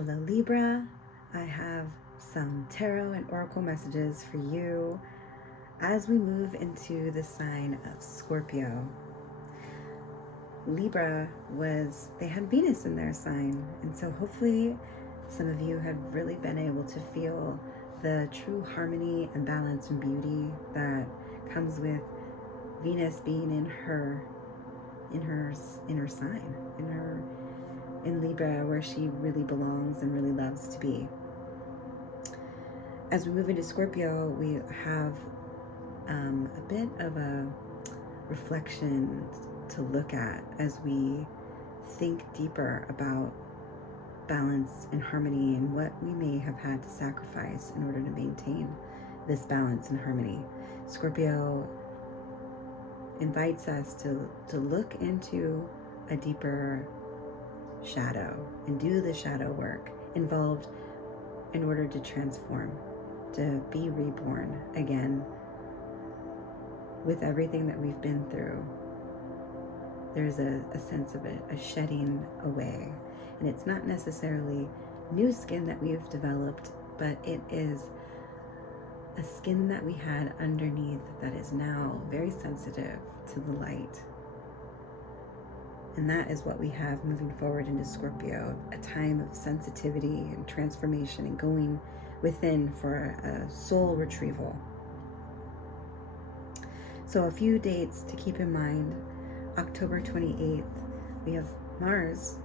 Hello Libra, I have some tarot and oracle messages for you as we move into the sign of Scorpio. Libra they had Venus in their sign, and so hopefully some of you have really been able to feel the true harmony and balance and beauty that comes with Venus being in her sign, in Libra, where she really belongs and really loves to be. As we move into Scorpio, we have a bit of a reflection to look at as we think deeper about balance and harmony and what we may have had to sacrifice in order to maintain this balance and harmony. Scorpio invites us to look into a deeper shadow and do the shadow work involved in order to transform, to be reborn again. With everything that we've been through, there's a sense of a shedding away. And it's not necessarily new skin that we've developed, but it is a skin that we had underneath that is now very sensitive to the light. And that is what we have moving forward into Scorpio, a time of sensitivity and transformation and going within for a soul retrieval. So a few dates to keep in mind. October 28th, we have Mars,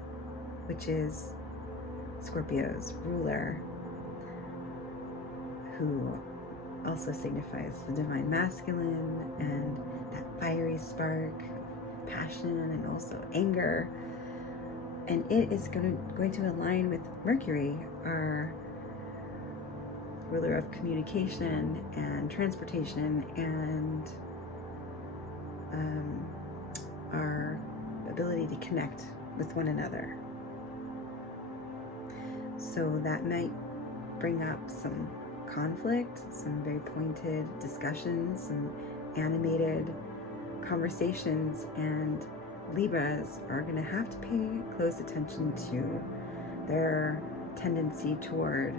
which is Scorpio's ruler, who also signifies the divine masculine and that fiery spark, passion, and also anger. And it is going to align with Mercury, our ruler of communication and transportation, and our ability to connect with one another. So that might bring up some conflict, some very pointed discussions, some animated conversations, and Libras are going to have to pay close attention to their tendency toward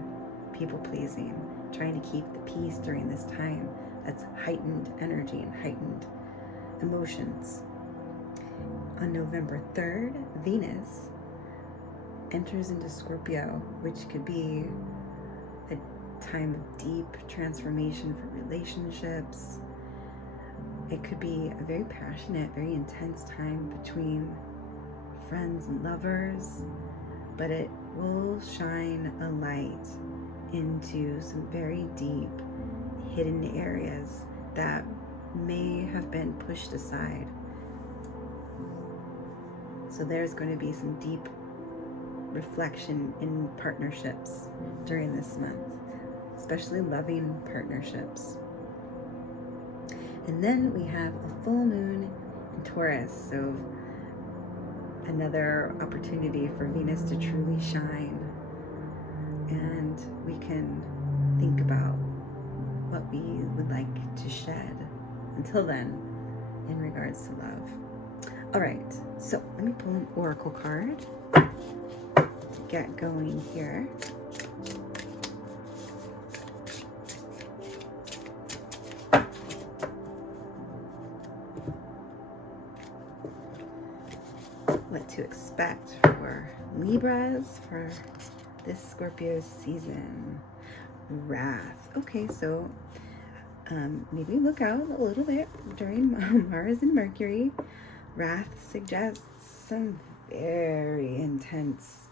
people pleasing, trying to keep the peace during this time that's heightened energy and heightened emotions. On November 3rd, Venus enters into Scorpio, which could be a time of deep transformation for relationships. It could be a very passionate, very intense time between friends and lovers, but it will shine a light into some very deep, hidden areas that may have been pushed aside. So there's going to be some deep reflection in partnerships during this month, especially loving partnerships. And then we have a full moon in Taurus, so another opportunity for Venus to truly shine. And we can think about what we would like to shed until then in regards to love. All right, so let me pull an oracle card to get going here. What to expect for Libras for this Scorpio season. Wrath. Okay, so maybe look out a little bit during Mars and Mercury. Wrath suggests some very intense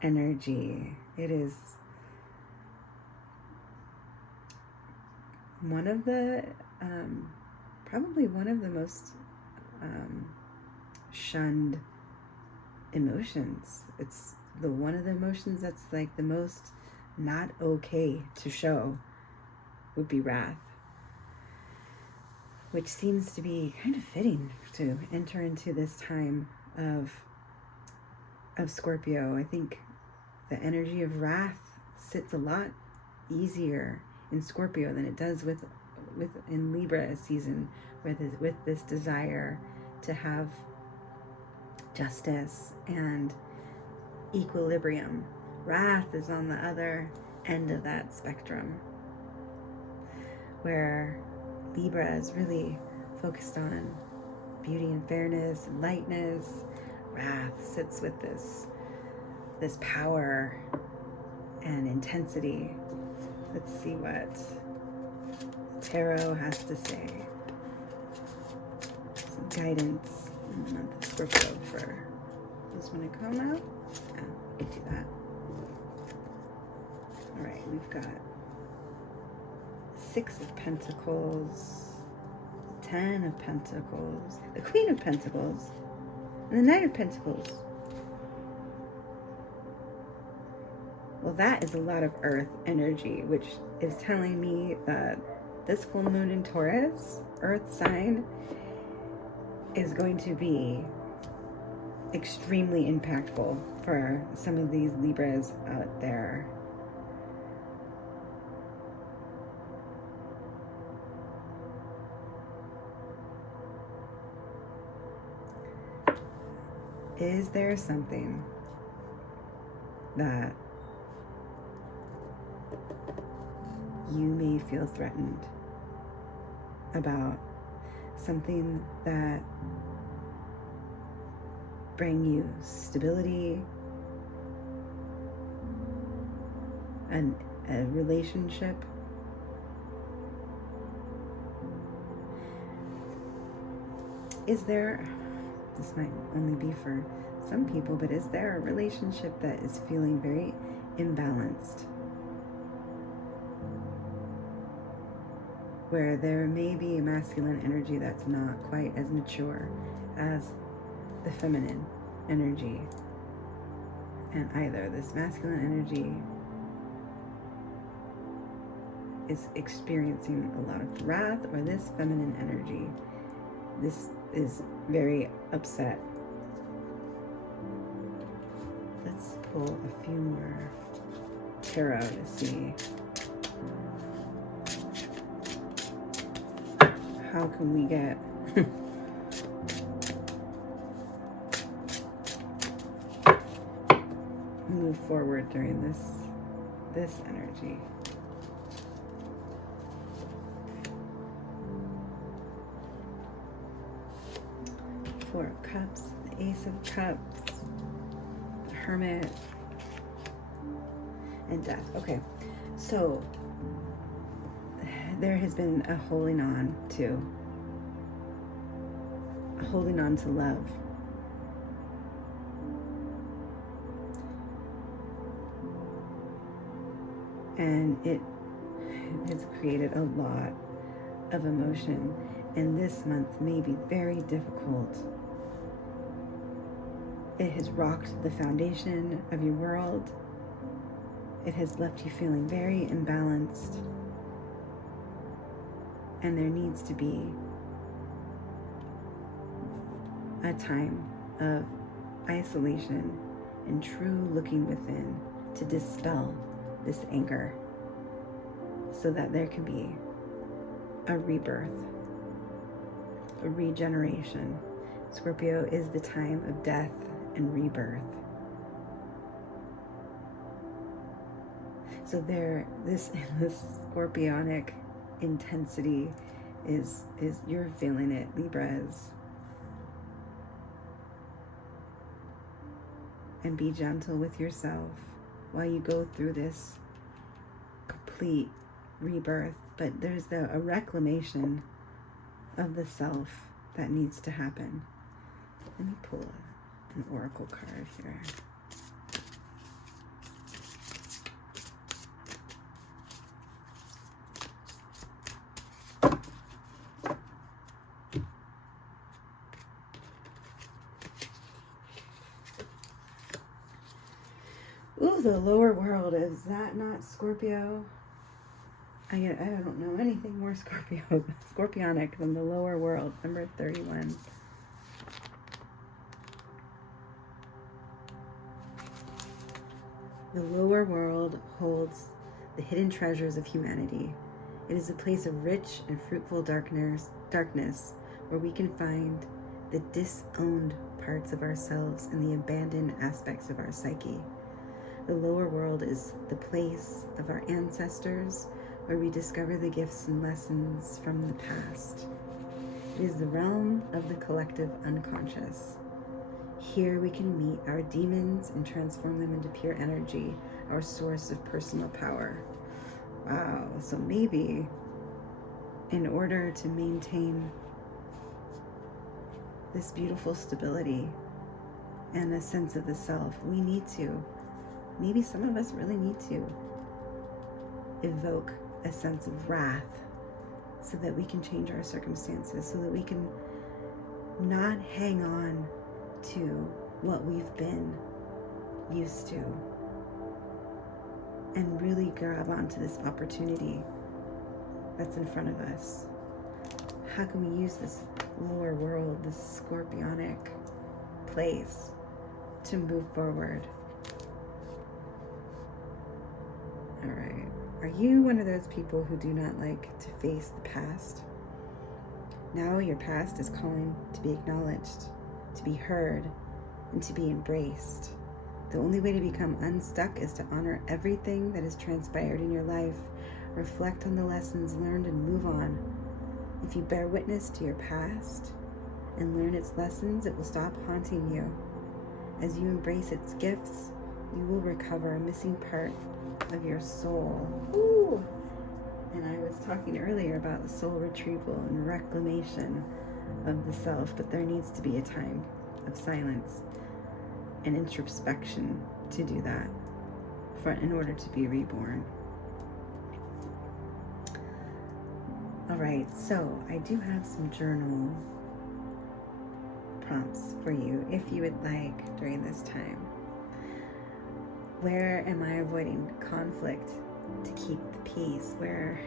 energy. It is one of the probably one of the most shunned emotions. It's one of the emotions that's like the most not okay to show would be wrath, which seems to be kind of fitting to enter into this time of Scorpio. I think the energy of wrath sits a lot easier in Scorpio than it does in Libra season, with this desire to have justice and equilibrium Wrath is on the other end of that spectrum, where Libra is really focused on beauty and fairness and lightness. Wrath sits with this power and intensity. Let's see what the tarot has to say. Some guidance in the month of Scorpio for this one to come out. Yeah, we can do that. All right, we've got 6 of Pentacles, 10 of Pentacles, the Queen of Pentacles, and the Knight of Pentacles. Well, that is a lot of earth energy, which is telling me that this full moon in Taurus, earth sign, is going to be extremely impactful for some of these Libras out there. Is there something that you may feel threatened about? Something that bring you stability, and a relationship? Is there, this might only be for some people, but is there a relationship that is feeling very imbalanced? Where there may be a masculine energy that's not quite as mature as the feminine energy. And either this masculine energy is experiencing a lot of wrath, or this feminine energy, this is very upset. Let's pull a few more tarot to see how can we get move forward during this energy. Four of Cups, the Ace of Cups, the Hermit, and Death. Okay, so there has been a holding on to love. And it has created a lot of emotion, and this month may be very difficult. It has rocked the foundation of your world. It has left you feeling very imbalanced. And there needs to be a time of isolation and true looking within to dispel this anger, so that there can be a rebirth, a regeneration. Scorpio is the time of death and rebirth. So this scorpionic intensity is you're feeling it, Libras. And be gentle with yourself while you go through this complete rebirth. But there's a reclamation of the self that needs to happen. Let me pull an oracle card here. Ooh, the lower world. Is that not Scorpio? I don't know anything more Scorpionic than the lower world, number 31. The lower world holds the hidden treasures of humanity. It is a place of rich and fruitful darkness where we can find the disowned parts of ourselves and the abandoned aspects of our psyche. The lower world is the place of our ancestors where we discover the gifts and lessons from the past. It is the realm of the collective unconscious. Here we can meet our demons and transform them into pure energy, our source of personal power. Wow, so maybe in order to maintain this beautiful stability and a sense of the self, we need to, maybe some of us really need to evoke a sense of wrath so that we can change our circumstances, so that we can not hang on to what we've been used to and really grab onto this opportunity that's in front of us. How can we use this lower world, this scorpionic place to move forward? All right. Are you one of those people who do not like to face the past? Now your past is calling to be acknowledged, to be heard, and to be embraced. The only way to become unstuck is to honor everything that has transpired in your life, reflect on the lessons learned, and move on. If you bear witness to your past and learn its lessons, it will stop haunting you. As you embrace its gifts, you will recover a missing part of your soul. Ooh. And I was talking earlier about soul retrieval and reclamation of the self, but there needs to be a time of silence and introspection to do that in order to be reborn. All right, so I do have some journal prompts for you if you would like during this time. Where am I avoiding conflict to keep the peace? Where,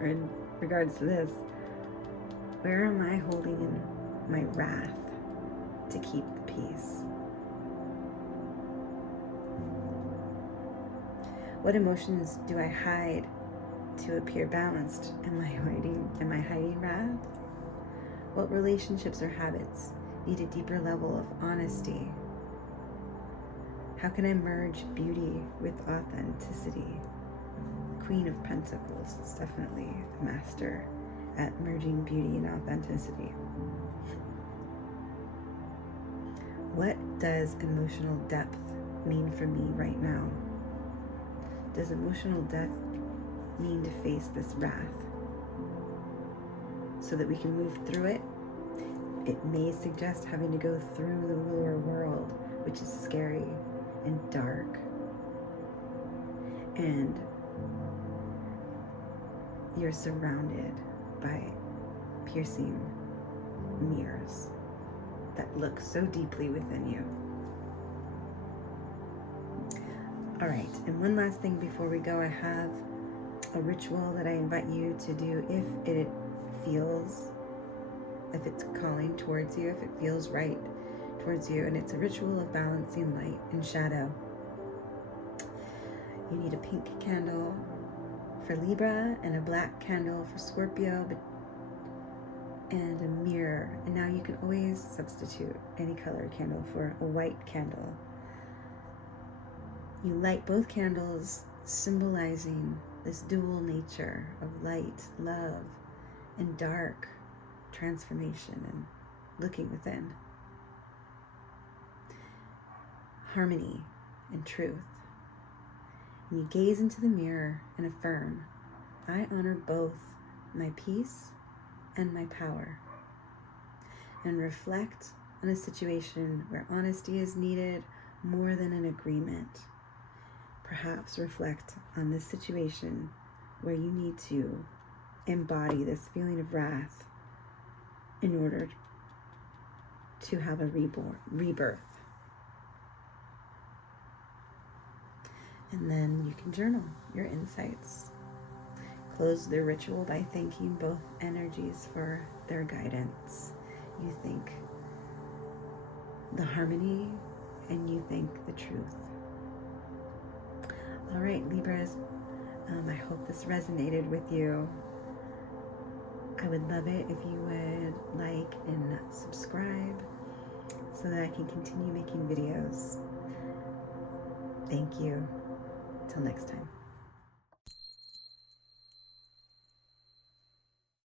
or in regards to this, where am I holding in my wrath to keep the peace? What emotions do I hide to appear balanced? Am I hiding wrath? What relationships or habits need a deeper level of honesty? How can I merge beauty with authenticity? The Queen of Pentacles is definitely a master at merging beauty and authenticity. What does emotional depth mean for me right now? Does emotional depth mean to face this wrath so that we can move through it? It may suggest having to go through the lower world, which is scary and dark, and you're surrounded by piercing mirrors that look so deeply within you. All right, and one last thing before we go, I have a ritual that I invite you to do if it's calling towards you, if it feels right towards you, and it's a ritual of balancing light and shadow. You need a pink candle for Libra and a black candle for Scorpio, and a mirror. And now you can always substitute any color candle for a white candle. You light both candles, symbolizing this dual nature of light, love, and dark, transformation and looking within. Harmony and truth. And you gaze into the mirror and affirm, I honor both my peace and my power. And reflect on a situation where honesty is needed more than an agreement. Perhaps reflect on this situation where you need to embody this feeling of wrath in order to have a rebirth. And then you can journal your insights. Close the ritual by thanking both energies for their guidance. You thank the harmony and you thank the truth. All right, Libras, I hope this resonated with you. I would love it if you would like and subscribe so that I can continue making videos. Thank you. Till next time.